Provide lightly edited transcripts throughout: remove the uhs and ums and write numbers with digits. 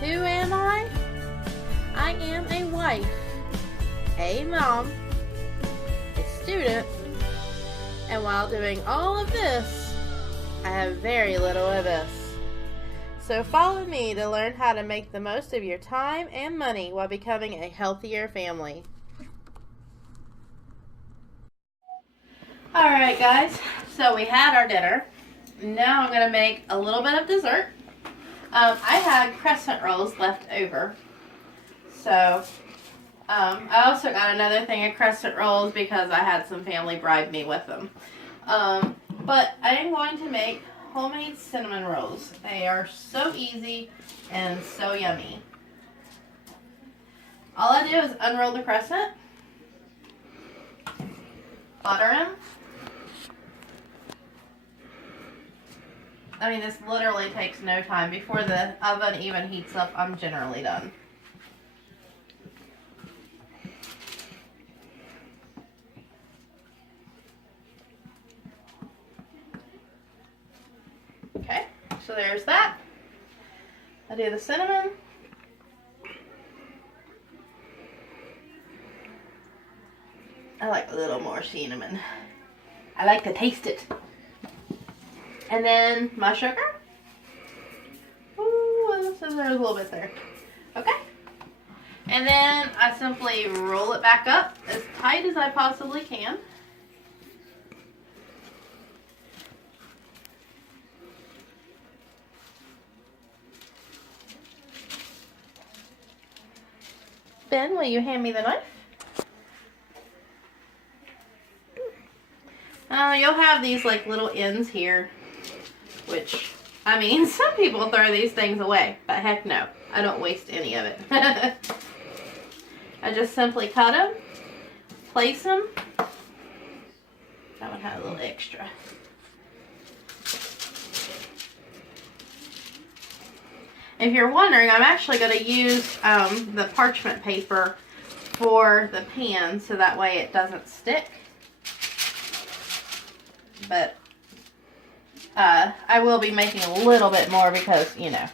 Who am I? I am a wife, a mom, a student, and while doing all of this, I have very little of this. So follow me to learn how to make the most of your time and money while becoming a healthier family. Alright guys, so we had our dinner. Now I'm going to make a little bit of dessert. I had crescent rolls left over. So I also got another thing of crescent rolls because I had some family bribe me with them. But I am going to make homemade cinnamon rolls. They are so easy and so yummy. All I do is unroll the crescent, butter them. I mean, this literally takes no time. Before the oven even heats up, I'm generally done. Okay, so there's that. I do the cinnamon. I like a little more cinnamon. I like to taste it. And then my sugar. Ooh, so there's a little bit there. Okay. And then I simply roll it back up as tight as I possibly can. Ben, will you hand me the knife? You'll have these like little ends here, which, I mean, some people throw these things away, but heck no, I don't waste any of it. I just simply cut them, place them. That one had a little extra. If you're wondering, I'm actually going to use the parchment paper for the pan so that way it doesn't stick. But I will be making a little bit more because, you know,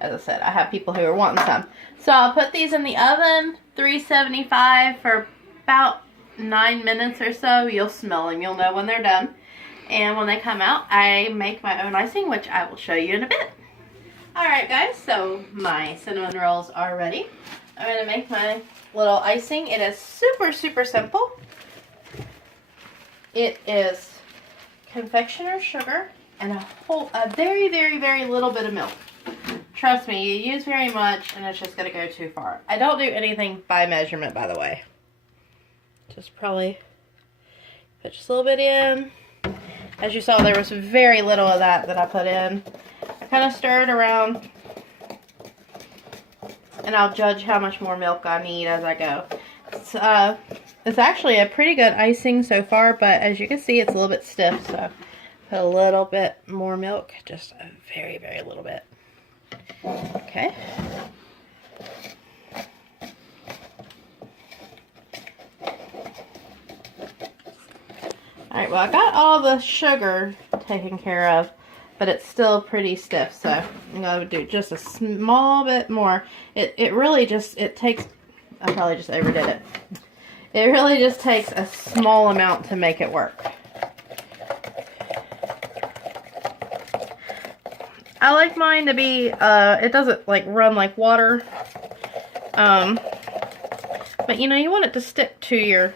as I said, I have people who are wanting some. So I'll put these in the oven, 375 for about 9 minutes or so. You'll smell them. You'll know when they're done. And when they come out, I make my own icing, which I will show you in a bit. Alright guys, so my cinnamon rolls are ready. I'm going to make my little icing. It is super, super simple. It is confectioner's sugar and a very, very, very little bit of milk. Trust me, you use very much and it's just going to go too far. I don't do anything by measurement, by the way. Just probably put just a little bit in. As you saw, there was very little of that I put in. I kind of stir it around and I'll judge how much more milk I need as I go. It's actually a pretty good icing so far, but as you can see, it's a little bit stiff, so put a little bit more milk, just a very, very little bit. Okay. Alright, well, I got all the sugar taken care of, but it's still pretty stiff, so I'm going to do just a small bit more. It really just, it takes, I probably just overdid it. It really just takes a small amount to make it work. I like mine to be, it doesn't like run like water. But you know, you want it to stick to your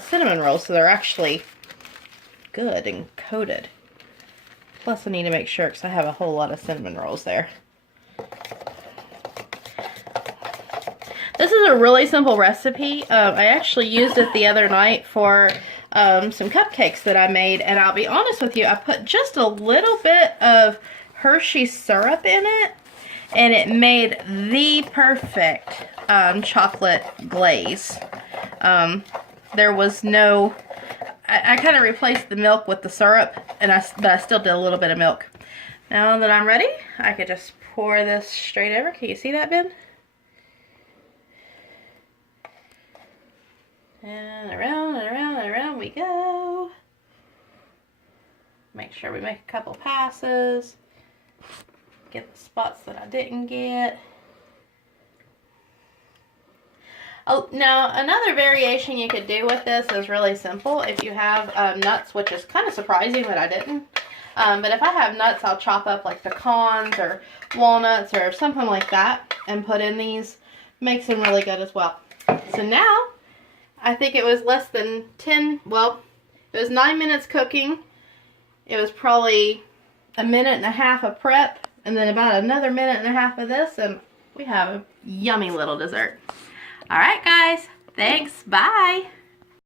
cinnamon rolls so they're actually good and coated. Plus I need to make sure because I have a whole lot of cinnamon rolls there. This is a really simple recipe. I actually used it the other night for some cupcakes that I made, and I'll be honest with you, I put just a little bit of Hershey syrup in it, and it made the perfect chocolate glaze. There was no, I kind of replaced the milk with the syrup, but I still did a little bit of milk. Now that I'm ready, I could just pour this straight over. Can you see that, Ben? And around and around and around we go. Make sure we make a couple passes. Get the spots that I didn't get. Oh, now another variation you could do with this is really simple. If you have nuts, which is kind of surprising that I didn't. But if I have nuts, I'll chop up like pecans or walnuts or something like that and put in these. Makes them really good as well. So now, I think it was less than 10, well, it was 9 minutes cooking. It was probably a minute and a half of prep, and then about another minute and a half of this, and we have a yummy little dessert. All right, guys. Thanks. Bye.